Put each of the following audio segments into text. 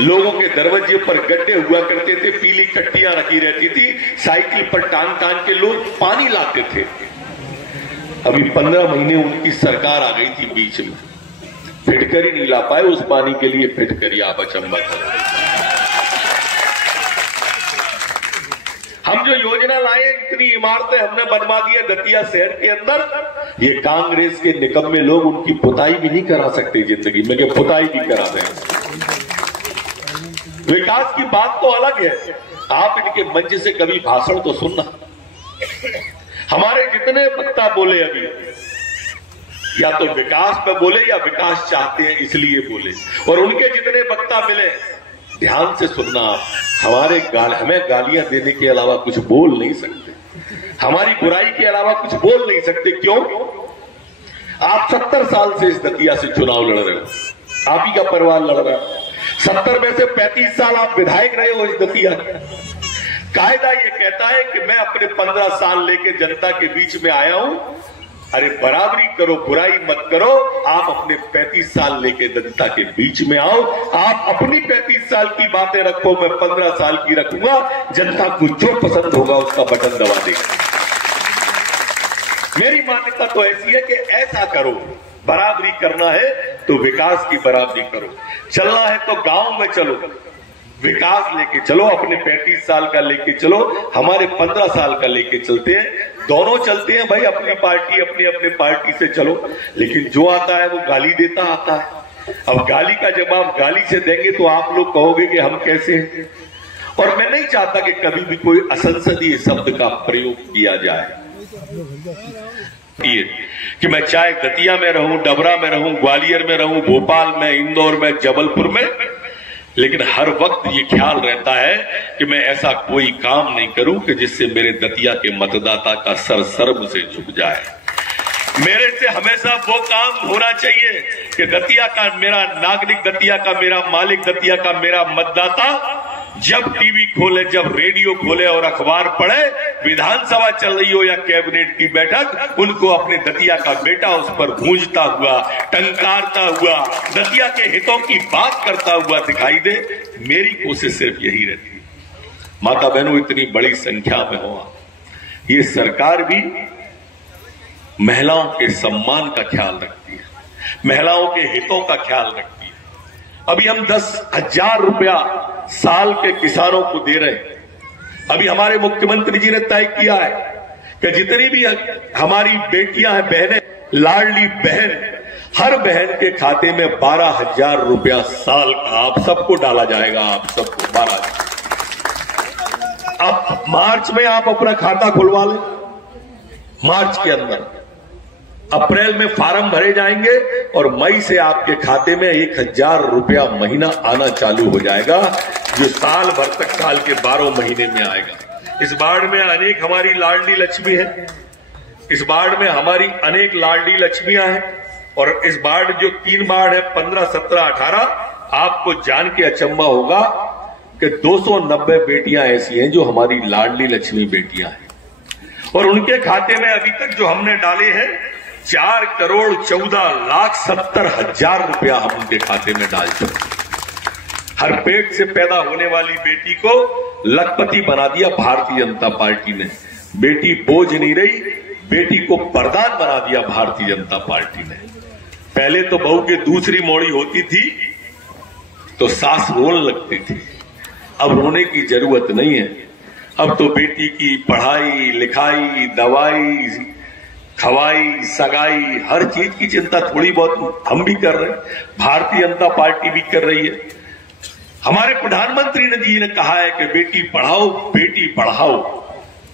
लोगों के दरवाजे पर गड्ढे हुआ करते थे, पीली कट्टियां रखी रहती थी, साइकिल पर टांग टांग के लोग पानी लाते थे। अभी 15 महीने उनकी सरकार आ गई थी बीच में, फिटकर ही नहीं ला पाए उस पानी के लिए, फिटकर आप अचंबा था। हम जो योजना लाए, इतनी इमारतें हमने बनवा दी है दतिया शहर के अंदर, ये कांग्रेस के निकम्मे लोग उनकी पुताई भी नहीं करा सकते जिंदगी में, कि पुताई भी करा दें। विकास की बात तो अलग है, आप इनके मंच से कभी भाषण तो सुनना। हमारे जितने वक्ता बोले अभी, या तो विकास पे बोले या विकास चाहते हैं इसलिए बोले, और उनके जितने वक्ता मिले ध्यान से सुनना आप। हमें गालियां देने के अलावा कुछ बोल नहीं सकते, हमारी बुराई के अलावा कुछ बोल नहीं सकते। क्यों? आप 70 साल से इस दतिया से चुनाव लड़ रहे हो, आप ही का परिवार लड़ रहा है। 70 में से 35 साल आप विधायक रहे हो इस दतिया। कायदा ये कहता है कि मैं अपने 15 साल लेके जनता के बीच में आया हूं। अरे बराबरी करो, बुराई मत करो। आप अपने 35 साल लेके जनता के बीच में आओ, आप अपनी 35 साल की बातें रखो, मैं 15 साल की रखूंगा। जनता को जो पसंद होगा उसका बटन दबा देगा। मेरी मान्यता तो ऐसी है कि ऐसा करो, बराबरी करना है तो विकास की बराबरी करो, चलना है तो गांव में चलो, विकास लेके चलो, अपने 35 साल का लेके चलो, हमारे 15 साल का लेके चलते हैं, दोनों चलते हैं भाई। अपनी पार्टी अपनी पार्टी से चलो, लेकिन जो आता है वो गाली देता आता है। अब गाली का जवाब गाली से देंगे तो आप लोग कहोगे कि हम कैसे हैं। और मैं नहीं चाहता कि कभी भी कोई असंसदीय शब्द का प्रयोग किया जाए। कि मैं चाहे दतिया में रहूं, डबरा में रहूं, ग्वालियर में रहूं, भोपाल में, इंदौर में, जबलपुर में, लेकिन हर वक्त ये ख्याल रहता है कि मैं ऐसा कोई काम नहीं करूं कि जिससे मेरे दतिया के मतदाता का सर शर्म से झुक जाए। मेरे से हमेशा वो काम होना चाहिए कि दतिया का मेरा नागरिक, दतिया का मेरा मालिक, दतिया का मेरा मतदाता जब टीवी खोले, जब रेडियो खोले और अखबार पढ़े, विधानसभा चल रही हो या कैबिनेट की बैठक, उनको अपने दतिया का बेटा उस पर गूंजता हुआ, टंकारता हुआ, दतिया के हितों की बात करता हुआ दिखाई दे। मेरी कोशिश सिर्फ यही रहती है। माता बहनों, इतनी बड़ी संख्या में हो, ये सरकार भी महिलाओं के सम्मान का ख्याल रखती है, महिलाओं के हितों का ख्याल रखती है। अभी हम 10,000 रुपया साल के किसानों को दे रहे हैं। अभी हमारे मुख्यमंत्री जी ने तय किया है कि जितनी भी हमारी बेटियां हैं, बहनें, लाडली बहन, हर बहन के खाते में 12,000 रुपया साल का आप सबको डाला जाएगा। आप सबको 12,000। अब मार्च में आप अपना खाता खुलवा लें, मार्च के अंदर। अप्रैल में फार्म भरे जाएंगे और मई से आपके खाते में 1,000 रुपया महीना आना चालू हो जाएगा, जो साल भर तक, साल के 12 महीने में आएगा। इस बाढ़ में अनेक हमारी लाडली लक्ष्मी है, इस बाढ़ में हमारी अनेक लाडली लक्ष्मियां हैं। और इस बाढ़ जो 3 बाढ़ है, 15, 17, 18, आपको जान के अचंभा होगा कि 290 बेटियां ऐसी हैं जो हमारी लाडली लक्ष्मी बेटियां हैं, और उनके खाते में अभी तक जो हमने डाले हैं 4,14,70,000 रुपया हम उनके खाते में डाल चुके। हर पेट से पैदा होने वाली बेटी को लखपति बना दिया भारतीय जनता पार्टी ने। बेटी बोझ नहीं रही, बेटी को वरदान बना दिया भारतीय जनता पार्टी ने। पहले तो बहू की दूसरी मौड़ी होती थी तो सास रोने लगती थी, अब रोने की जरूरत नहीं है। अब तो बेटी की पढ़ाई लिखाई, दवाई, खवाई, सगाई, हर चीज की चिंता थोड़ी बहुत हम भी कर रहे हैं, भारतीय जनता पार्टी भी कर रही है। हमारे प्रधानमंत्री जी ने कहा है कि बेटी पढ़ाओ, बेटी पढ़ाओ,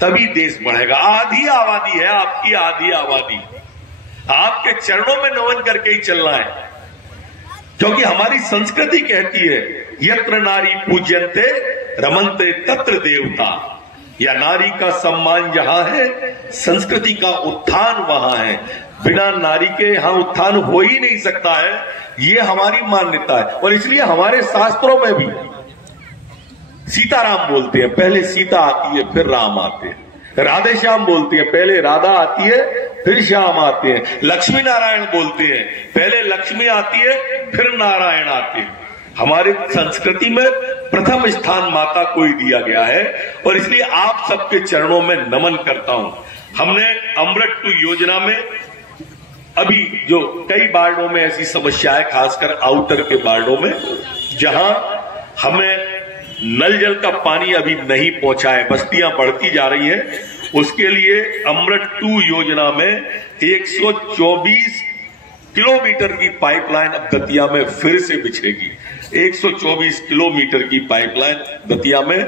तभी देश बढ़ेगा। आधी आबादी है आपकी, आधी आबादी आपके चरणों में नमन करके ही चलना है, क्योंकि हमारी संस्कृति कहती है यत्र नारी पूज्यन्ते रमन्ते तत्र देवता। या नारी का सम्मान जहां है, संस्कृति का उत्थान वहां है। बिना नारी के यहां उत्थान हो ही नहीं सकता है, ये हमारी मान्यता है। और इसलिए हमारे शास्त्रों में भी सीताराम बोलते हैं, पहले सीता आती है फिर राम आते हैं। राधे श्याम बोलते हैं, पहले राधा आती है फिर श्याम आते हैं। लक्ष्मी नारायण बोलते हैं, पहले लक्ष्मी आती है फिर नारायण आते हैं। हमारे संस्कृति में प्रथम स्थान माता को ही दिया गया है और इसलिए आप सबके चरणों में नमन करता हूं। हमने अमृत 2 योजना में अभी जो कई वार्डों में ऐसी समस्या है, खासकर आउटर के वार्डों में, जहां हमें नल जल का पानी अभी नहीं पहुंचा है, बस्तियां बढ़ती जा रही हैं। उसके लिए अमृत 2 योजना में 124 किलोमीटर की पाइपलाइन अब दतिया में फिर से बिछेगी। 124 किलोमीटर की पाइपलाइन दतिया में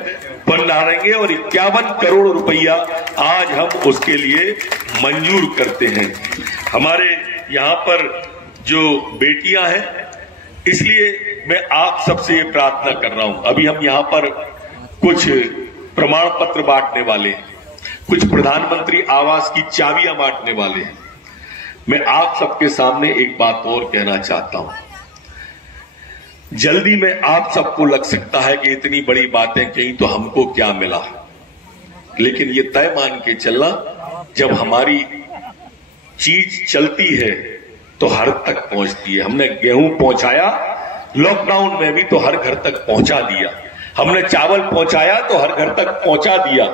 बन डालेंगे और 51 करोड़ रुपया आज हम उसके लिए मंजूर करते हैं। हमारे यहाँ पर जो बेटियां हैं, इसलिए मैं आप सबसे ये प्रार्थना कर रहा हूं। अभी हम यहाँ पर कुछ प्रमाण पत्र बांटने वाले हैं, कुछ प्रधानमंत्री आवास की चाबियां बांटने वाले हैं। मैं आप सबके सामने एक बात और कहना चाहता हूं। जल्दी में आप सबको लग सकता है कि इतनी बड़ी बातें कहीं तो हमको क्या मिला, लेकिन ये तय मान के चलना, जब हमारी चीज चलती है तो हर तक पहुंचती है। हमने गेहूं पहुंचाया लॉकडाउन में भी तो हर घर तक पहुंचा दिया, हमने चावल पहुंचाया तो हर घर तक पहुंचा दिया।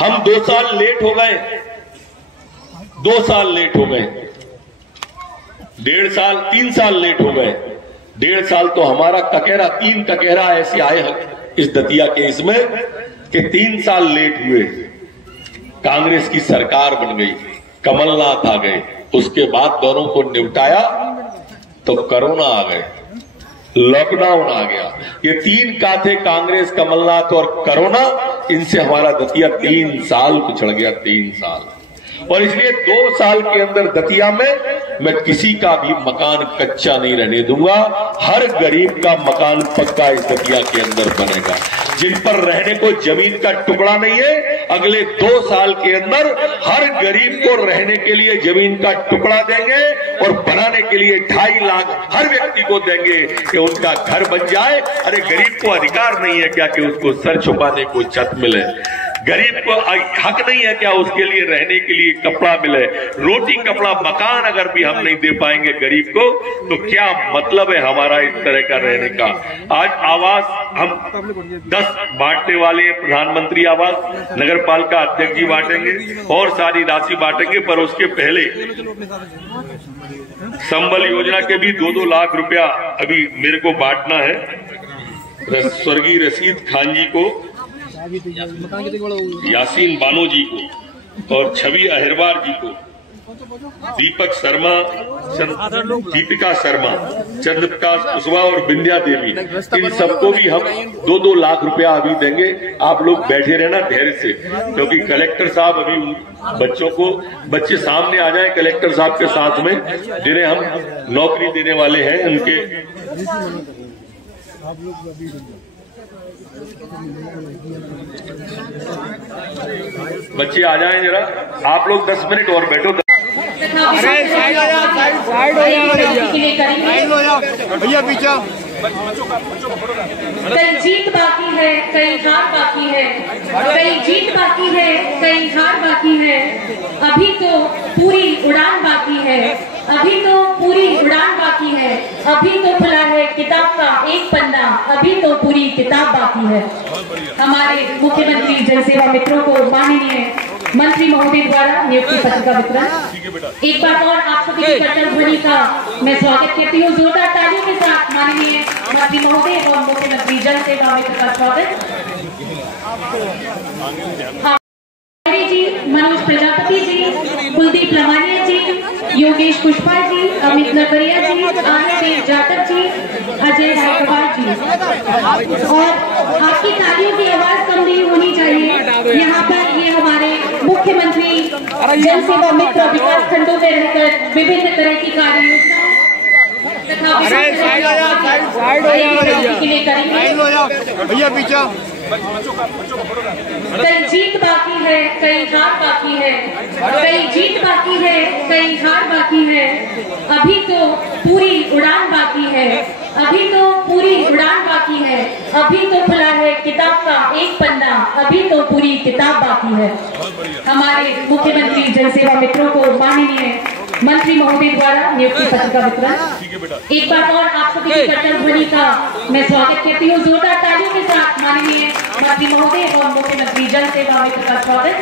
हम 2 साल लेट हो गए, 2 साल लेट हो गए, 1.5 साल 3 साल लेट हो गए। 1.5 साल तो हमारा ककेरा, 3 ककेरा ऐसे आए इस दतिया के इसमें कि 3 साल लेट हुए। कांग्रेस की सरकार बन गई, कमलनाथ आ गए, उसके बाद दोनों को निपटाया तो कोरोना आ गए, लॉकडाउन आ गया। ये 3 का थे, कांग्रेस, कमलनाथ और कोरोना। इनसे हमारा दतिया 3 साल पिछड़ गया, 3 साल। और इसलिए 2 साल के अंदर दतिया में मैं किसी का भी मकान कच्चा नहीं रहने दूंगा। हर गरीब का मकान पक्का इस दतिया के अंदर बनेगा। जिन पर रहने को जमीन का टुकड़ा नहीं है, अगले 2 साल के अंदर हर गरीब को रहने के लिए जमीन का टुकड़ा देंगे और बनाने के लिए 2.5 लाख हर व्यक्ति को देंगे कि उनका घर बन जाए। अरे गरीब को अधिकार नहीं है क्या कि उसको सर छुपाने को छत मिले? गरीब को हक नहीं है क्या उसके लिए रहने के लिए कपड़ा मिले? रोटी कपड़ा मकान अगर भी हम नहीं दे पाएंगे गरीब को तो क्या मतलब है हमारा इस तरह का रहने का? आज आवास हम 10 बांटने वाले हैं, प्रधानमंत्री आवास, नगर पालिका अध्यक्ष जी बांटेंगे और सारी राशि बांटेंगे। पर उसके पहले संबल योजना के भी 2-2 लाख रुपया अभी मेरे को बांटना है। स्वर्गीय रशीद खान जी को, यासीन बानो जी को और छवि अहिरवार जी को, दीपक शर्मा, दीपिका शर्मा, चंद्रप्रकाश कुशवाहा और बिंद्या देवी, इन सबको भी हम 2-2 लाख रुपया अभी देंगे। आप लोग बैठे रहना धैर्य से, क्योंकि कलेक्टर साहब अभी बच्चों को, बच्चे सामने आ जाए कलेक्टर साहब के साथ में, जिन्हें हम नौकरी देने वाले हैं, उनके बच्चे आ जाएं जरा। आप लोग 10 मिनट और बैठो। अरे साइड हो जाओ, साइड हो जाओ भैया, पीछे। कई जीत बाकी है, कई हार बाकी है, कई जीत बाकी है, कई हार बाकी है। अभी तो पूरी उड़ान बाकी है, अभी तो पूरी उड़ान बाकी है। अभी तो खुला है किताब का एक पन्ना, अभी तो पूरी किताब बाकी है। हमारे मुख्यमंत्री जनसेवा मित्रों को माननीय मंत्री महोदय द्वारा नियुक्ति पत्र का वितरण। एक बार और आप सभी की करतल ध्वनि का मैं स्वागत करती हूँ। जोरदार तालियों के साथ माननीय मंत्री महोदय और मुख्यमंत्री जनसेवा मित्र का स्वागत। जी, मनोज प्रजापति जी, कुलदीप लमानिया जी, योगेश पुष्पा जी, अमित नकरिया जी, आनंद जाटव जी, अजय रायकवाल जी। और आपकी तालियों की आवाज कम नहीं होनी चाहिए। यहाँ पर ये हमारे मुख्यमंत्री जनसेवा मित्र विकास खंडों में रहकर विभिन्न तरह की कार्य योजनाओं तथा साइड हो जाओ भैया, पीछे। कई जीत बाकी है, कई हार बाकी है, कई जीत बाकी है, कई हार बाकी है। अभी तो पूरी उड़ान बाकी है, अभी तो पूरी उड़ान बाकी है। अभी तो खुला है किताब का एक पन्ना, अभी तो पूरी किताब बाकी है। हमारे मुख्यमंत्री जनसेवा मित्रों को माननीय मंत्री महोदय द्वारा नियुक्ति पत्र का वितरण। एक बार और आप सभी की कर्तव्य ध्वनि का मैं स्वागत करती हूँ। जोरदार तालियों के साथ माननीय मंत्री महोदय और मुख्यमंत्री जन सेवा मित्र का स्वागत।